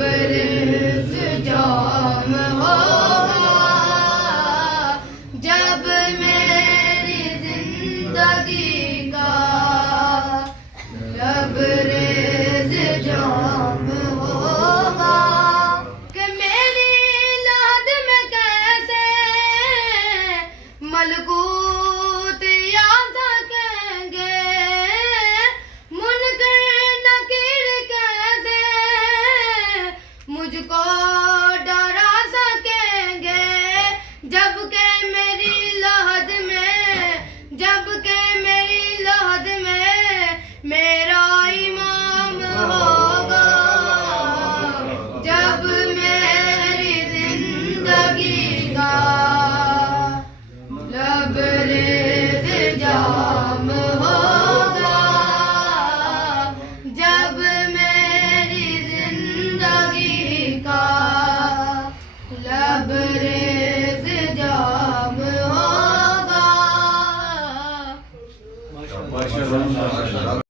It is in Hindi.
लबरेज जाम होगा जब मेरी जिंदगी का लबरेज जाम होगा कि मेरी लाद में कैसे मलकूत याद सकेंगे मुनकर नकीर कैसे मुझको डरा सकेंगे जबकि मेरी लहद में मेरा इमाम होगा जब मेरी जिंदगी का लबरेज जाम होगा जब मेरी जिंदगी का लबरेज जाम होगा।